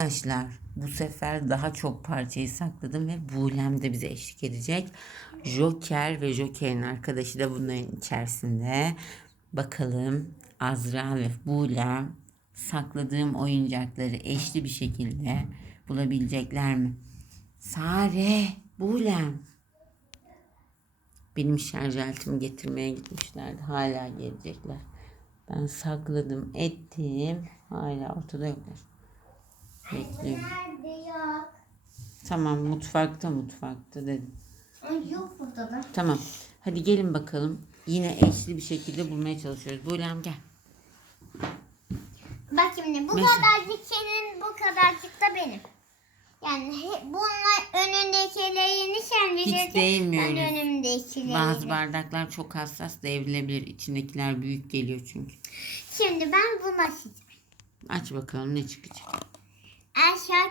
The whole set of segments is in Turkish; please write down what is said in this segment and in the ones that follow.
Arkadaşlar bu sefer daha çok parçayı sakladım ve Bulem de bize eşlik edecek. Joker ve Joker'in arkadaşı da bunların içerisinde. Bakalım Azra ve Bulem sakladığım oyuncakları eşli bir şekilde bulabilecekler mi? Sare, Bulem. Benim şarj aletimi getirmeye gitmişlerdi. Hala gelecekler. Ben sakladım, ettim. Hala ortada yoklar. Bekliyorum. Nerede yok? Tamam mutfakta mutfakta dedim. Yok burada da. Tamam. Hadi gelin bakalım. Yine eşli bir şekilde bulmaya çalışıyoruz. Buylem gel. Bak şimdi bu Mesela? kadarcık senin bu kadarcık da benim. Yani he- bunlar önündekilerini sen Hiç vereceksin. Ben değmiyoruz. önümdekilerini. Bazı bardaklar çok hassas devrilebilir. İçindekiler büyük geliyor çünkü. Şimdi ben bunu açacağım. Aç bakalım ne çıkacak. Aşağı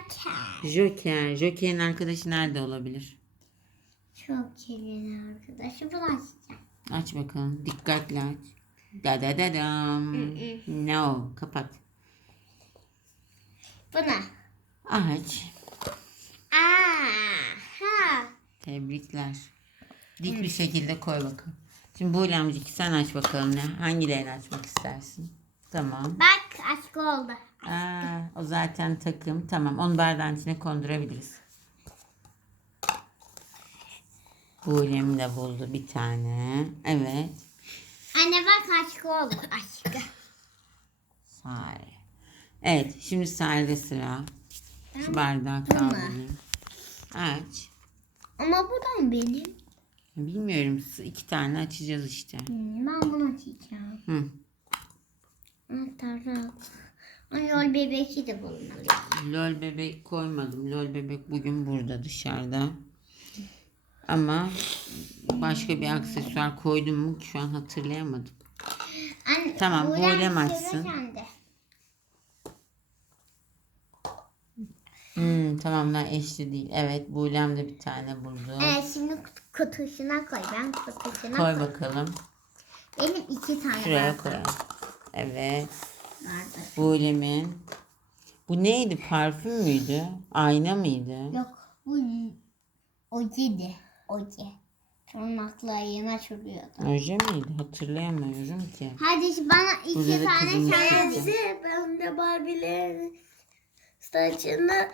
Joker. Joker'in arkadaşı nerede olabilir? Çok kelin arkadaşı bunu açacağım. Aç bakalım. Dikkatli aç. Da da da dam. No. Kapat. Buna. Aç. Aha. Tebrikler. Dik bir şekilde koy bakalım. Şimdi bu lamcık sen aç bakalım ne? Hangilerini açmak istersin? Tamam. Bak aşk oldu. Aa, o zaten takım. Tamam. Onu bardağın içine kondurabiliriz. Bu de buldu bir tane. Evet. Anne bak aşk oldu. Aşk. Sare. Evet. Şimdi Sare'de sıra. Şu bardağı kaldırayım. Aç. Ama bu da mı benim? Bilmiyorum. iki tane açacağız işte. Hmm, Ben bunu açacağım. Hı. Anahtarı. Ay yol bebeği de bulmalıyım. Lol bebek koymadım. Lol bebek bugün burada dışarıda. Ama başka bir aksesuar koydum mu şu an hatırlayamadım. Anne, Tamam, sende. Hmm, tamam lan eşli değil. Evet Buğlem de bir tane buldu. Evet şimdi kut- kutusuna koy. Ben kutusuna Koy koy. bakalım. Benim iki tane Şuraya var. koyalım. Evet. vardı. Buğlem'in. Bu neydi? Parfüm müydü? Ayna mıydı? Yok bu ojeydi. Oje. Tırnaklarına sürüyordu. Oje miydi? Hatırlayamıyorum ki. Hadi şimdi bana iki da tane çıktı. de ben de Barbie'lerin saçını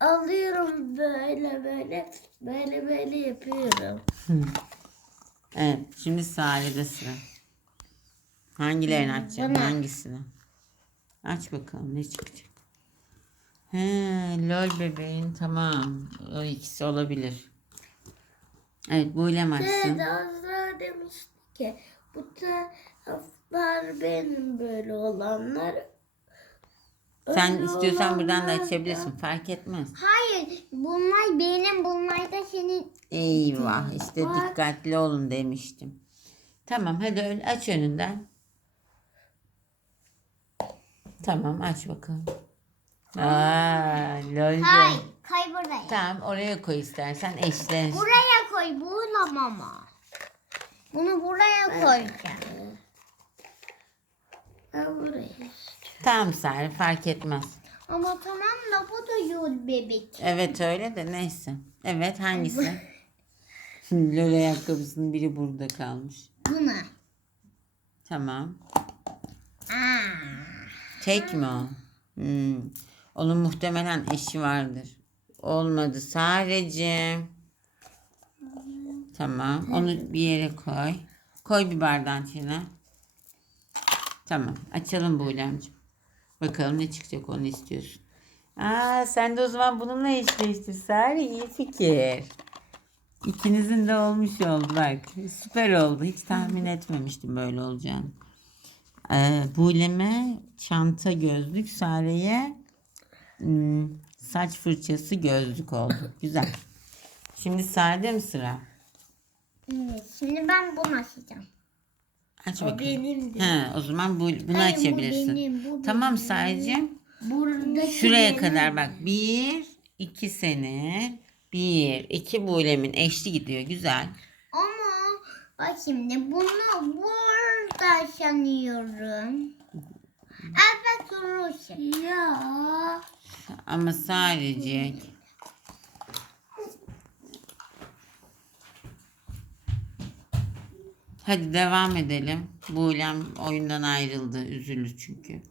alıyorum böyle böyle böyle böyle yapıyorum. Evet. Şimdi Sare'de sıra. Hangilerini açacağım? Bana. Hangisini? Aç bakalım ne çıkacak. He, lol bebeğin tamam. O ikisi olabilir. Evet Buğlem açsın. Evet Azra demişti ki bu taraflar benim böyle olanlar. Sen öyle istiyorsan buradan da açabilirsin. Fark etmez. Hayır bunlar benim bunlar da senin. Eyvah işte dikkatli olun demiştim. Tamam hadi aç önünden. Tamam aç bakalım. Aa, lol. Hayır koy buraya. Tamam oraya koy istersen eşleş. Buraya koy bulamama. Bunu buraya koyacağım. Ben buraya. Tamam Sare fark etmez. Ama tamam da bu da yol bebek. Evet öyle de neyse. Evet hangisi? Lol ayakkabısının biri burada kalmış. Buna. Tamam. Aa. Tek mi o? Hmm. Onun muhtemelen eşi vardır. Olmadı sadece. Tamam. Onu bir yere koy. Koy bir bardağın içine. Tamam. Açalım Buğlemciğim. Bakalım ne çıkacak onu istiyorsun. Aa, sen de o zaman bununla eşleştir. Sari iyi fikir. İkinizin de olmuş oldu bak. Süper oldu. Hiç tahmin etmemiştim böyle olacağını. Ee, Bulem'e çanta gözlük, Sare'ye hmm, saç fırçası gözlük oldu. Güzel. Şimdi Sare'de mi sıra? Evet, şimdi ben bunu açacağım. Aç O bakalım. benim de. He, o zaman bu, bunu Hayır, bu açabilirsin. benim, bu tamam benim. sadece Burada şuraya kadar bak. Bir, iki sene. Bir, iki Bulem'in eşli gidiyor. Güzel. Ama bak şimdi bunu burada sanıyorum. Evet, duruşum. Ya. ama sadece Hadi devam edelim. Buğlem oyundan ayrıldı. Üzüldü çünkü.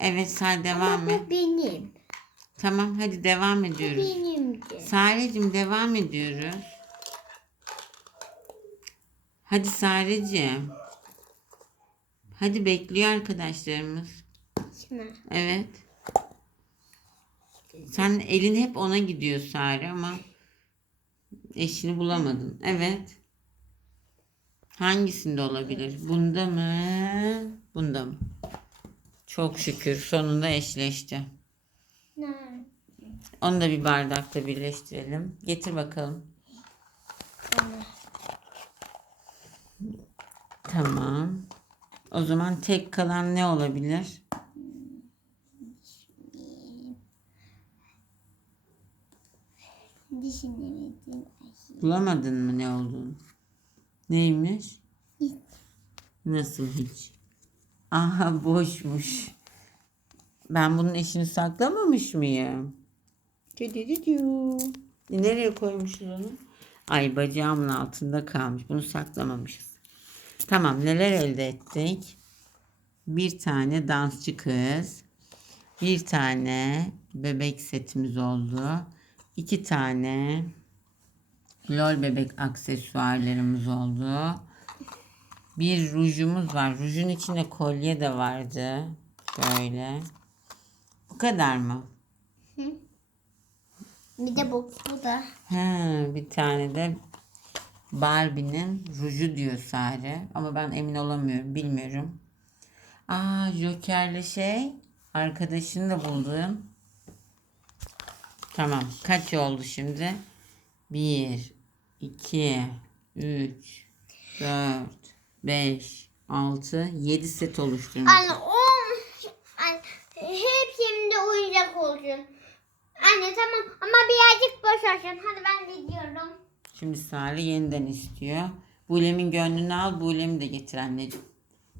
Evet Sare devam Ama et. bu benim. Tamam hadi devam Bu ediyoruz. benimdi. Sarecim devam ediyoruz. Hadi Sarecim. Hadi bekliyor arkadaşlarımız. Şimdi. Evet. Sen elin hep ona gidiyor Sare ama eşini bulamadın. Evet. Hangisinde olabilir? Bunda mı? Bunda mı? Çok şükür sonunda eşleşti. Onu da bir bardakta birleştirelim. Getir bakalım. Tamam. O zaman tek kalan ne olabilir? Düşünemedim. Bulamadın mı ne olduğunu? Neymiş? Nasıl hiç? Aha boşmuş. Ben bunun eşini saklamamış mıyım? E, Nereye koymuşuz onu? Ay bacağımın altında kalmış. Bunu saklamamışız. Tamam neler elde ettik? Bir tane dansçı kız. Bir tane bebek setimiz oldu. İki tane lol bebek aksesuarlarımız oldu. Bir rujumuz var. Rujun içinde kolye de vardı. Böyle. Bu kadar mı? Bir de bu, bu da. Ha, bir tane de Barbie'nin ruju diyor Sare. Ama ben emin olamıyorum. Bilmiyorum. Aa Joker'li şey. Arkadaşını da buldum. Tamam. Kaç oldu şimdi? 1, 2, 3, 4, 5, 6, 7 set oluşturmuş. Anne o anne, hep şimdi oyuncak olsun. Anne tamam ama birazcık boş olsun. Hadi ben gidiyorum. Şimdi Sare yeniden istiyor. Bulem'in gönlünü al. Bulem'i de getir anneciğim.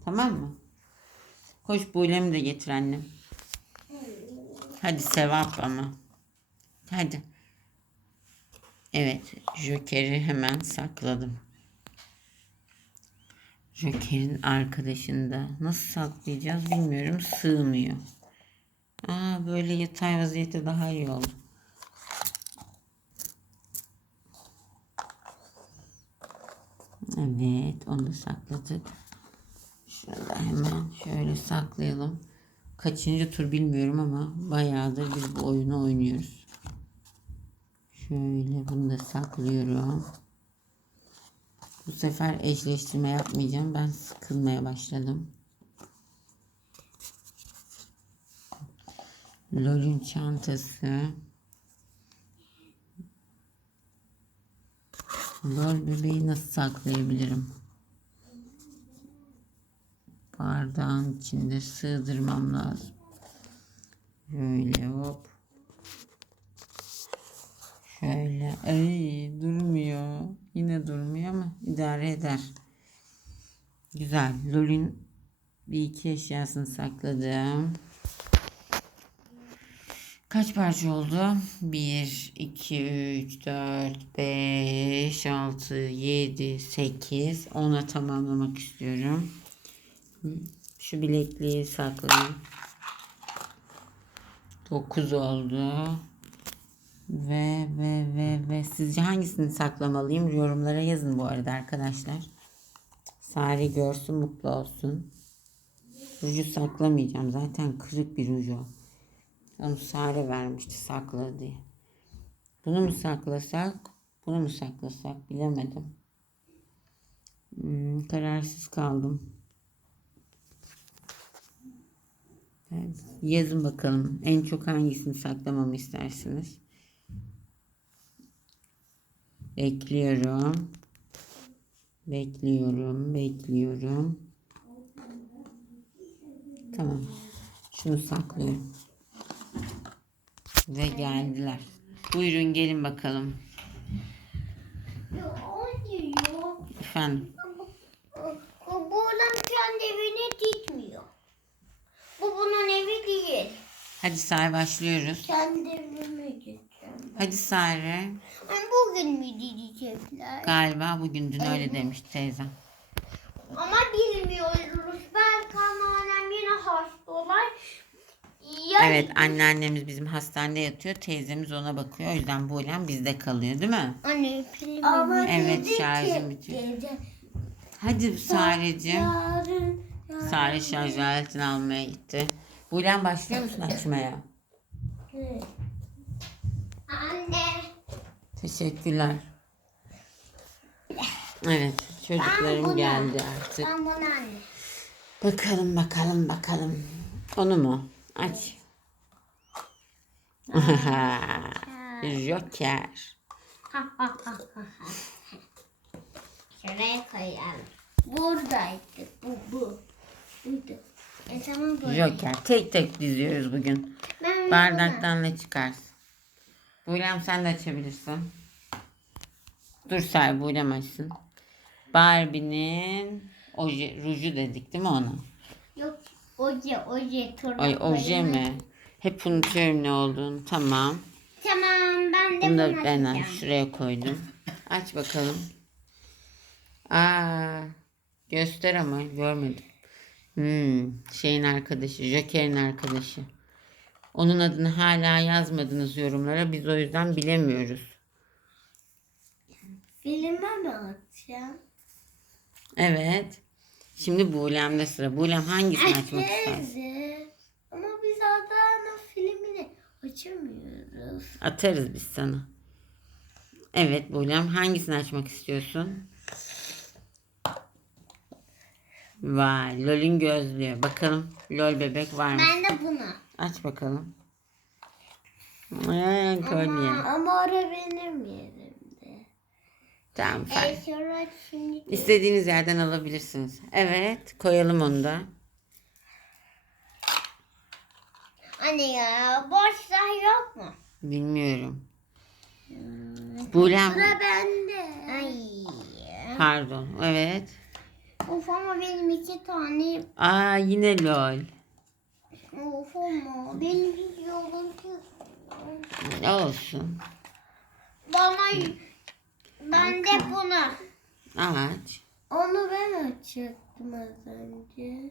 Tamam mı? Koş Bulem'i de getir annem. Hadi sevap ama. Hadi. Evet. Joker'i hemen sakladım. Joker'in arkadaşını da nasıl saklayacağız bilmiyorum. Sığmıyor. Aa böyle yatay vaziyette daha iyi oldu. Evet, onu da sakladık. Şöyle hemen şöyle saklayalım. Kaçıncı tur bilmiyorum ama bayağıdır biz bu oyunu oynuyoruz. Şöyle bunu da saklıyorum. Bu sefer eşleştirme yapmayacağım. Ben sıkılmaya başladım. Lol'ün çantası. Lol bebeği nasıl saklayabilirim? Bardağın içinde sığdırmam lazım. Şöyle hop. Şöyle. Ay durmuyor. Yine durmuyor ama idare eder. Güzel. Lol'ün bir iki eşyasını sakladım. Kaç parça oldu? 1, 2, 3, 4, 5, 6, 7, 8. 10'a tamamlamak istiyorum. Şu bilekliği saklayayım. 9 oldu. Ve ve ve ve sizce hangisini saklamalıyım? Yorumlara yazın bu arada arkadaşlar. Sare görsün mutlu olsun. Ruju saklamayacağım. Zaten kırık bir ruj o. Onu Sare vermişti sakla diye. Bunu mu saklasak? Bunu mu saklasak? Bilemedim. Hmm, kararsız kaldım. Evet, yazın bakalım. En çok hangisini saklamamı istersiniz? Bekliyorum. Bekliyorum. Bekliyorum. Tamam. Şunu saklıyorum. Ve geldiler. Buyurun gelin bakalım. Efendim. Bu buğulan kendi evine gitmiyor. Bu bunun evi değil. Hadi Sare başlıyoruz. Kendi evime gideceğim. Hadi Sare. Hani bugün mü diyecekler? Galiba bugün dün öyle demiş teyzem. Ama bilmiyoruz. Belki anneannem yine hastalar. Ya Evet anneannemiz bizim hastanede yatıyor. Teyzemiz ona bakıyor. O yüzden bu ulan bizde kalıyor değil mi? Anne Ama Evet, şarjım bitiyor. Hadi Sare'cim. Sare şarj aletini almaya gitti. Bu ulan başlıyor musun açmaya? Anne. Teşekkürler. Evet çocuklarım geldi artık. Ben bunu anne. Bakalım bakalım bakalım. Onu mu? Aç. Joker. Şuraya koyalım. Buradaydı. Bu bu. Buydu. E tamam böyle. Joker. Tek tek diziyoruz bugün. Ben Bardaktan ne çıkarsın? Buylem sen de açabilirsin. Dur say Buylem açsın. Barbie'nin oje, ruju dedik değil mi ona? Yok oje oje turna Ay oje mi? Hep unutuyorum ne olduğunu. Tamam. Tamam ben de Bunu bunu ben açacağım. şuraya koydum. Aç bakalım. Aa, göster ama görmedim. Hmm, şeyin arkadaşı, Joker'in arkadaşı. Onun adını hala yazmadınız yorumlara. Biz o yüzden bilemiyoruz. Filme mi atacağım? Evet. Şimdi Buğlem'de sıra. Buğlem hangisini açmak ister? Teyze. Ama biz Adana filmini açamıyoruz. Atarız biz sana. Evet Buğlem hangisini açmak istiyorsun? Vay Lol'ün gözlüğü. Bakalım Lol bebek var mı? Ben de bunu. Aç bakalım. Ee, kolye. Ama, ama ara benim. Tamam E şimdi İstediğiniz yerden alabilirsiniz. Evet koyalım onu da. Anne ya boşlar yok mu? Bilmiyorum. Buğlem. Sıra bende. Ay. Pardon. Evet. Of ama benim iki tane. Aa yine Lol. Of ama benim hiç yolum. Olsun. Bana ben de bunu. Aç. Onu ben açacaktım az önce.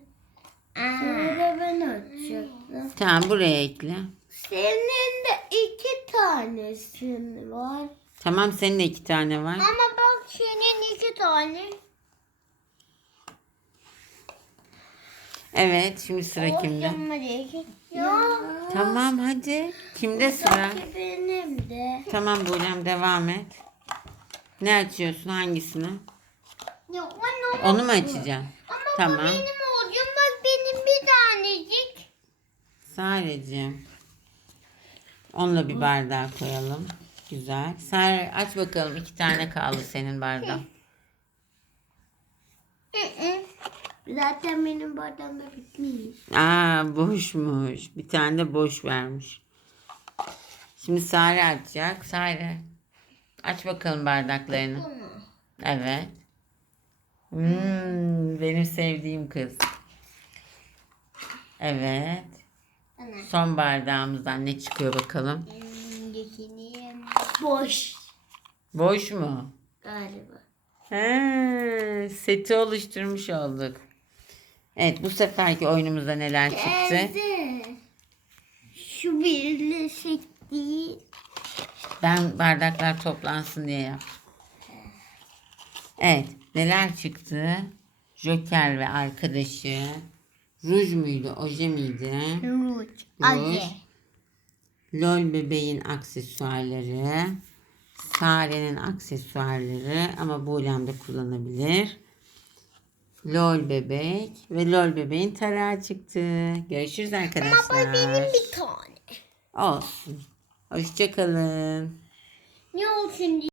Sonra ben açacaktım. Tamam buraya ekle. Senin de iki tanesin var. Tamam senin de iki tane var. Ama bak senin iki tane. Evet şimdi sıra kimde? Ya. Tamam hadi. Kimde sıra? Buradaki benim de. Tamam Buğlem devam et. Ne açıyorsun hangisini? Yok anne Onu mu açacaksın? Ama Tamam. bu benim olacak. Bak benim bir tanecik. Sadece. Onunla bir bardağa koyalım. Güzel. Sare aç bakalım. iki tane kaldı senin bardağın. Zaten benim bardağım da bitmiş. Aa boşmuş. Bir tane de boş vermiş. Şimdi Sare açacak. Sare. Aç bakalım bardaklarını. Evet. Hmm, benim sevdiğim kız. Evet. Ana. Son bardağımızdan ne çıkıyor bakalım. Boş. Boş mu? Galiba. He, seti oluşturmuş olduk. Evet bu seferki oyunumuzda neler çıktı? Teyze. Şu birleşik değil. Ben bardaklar toplansın diye yaptım. Evet neler çıktı? Joker ve arkadaşı. Ruj muydu, oje miydi? Ruj. Ruj. Lol bebeğin aksesuarları. Sare'nin aksesuarları ama Buğlem de kullanabilir. Lol bebek ve Lol bebeğin tarağı çıktı. Görüşürüz arkadaşlar. bir tane. Olsun. Hoşçakalın. Ne olsun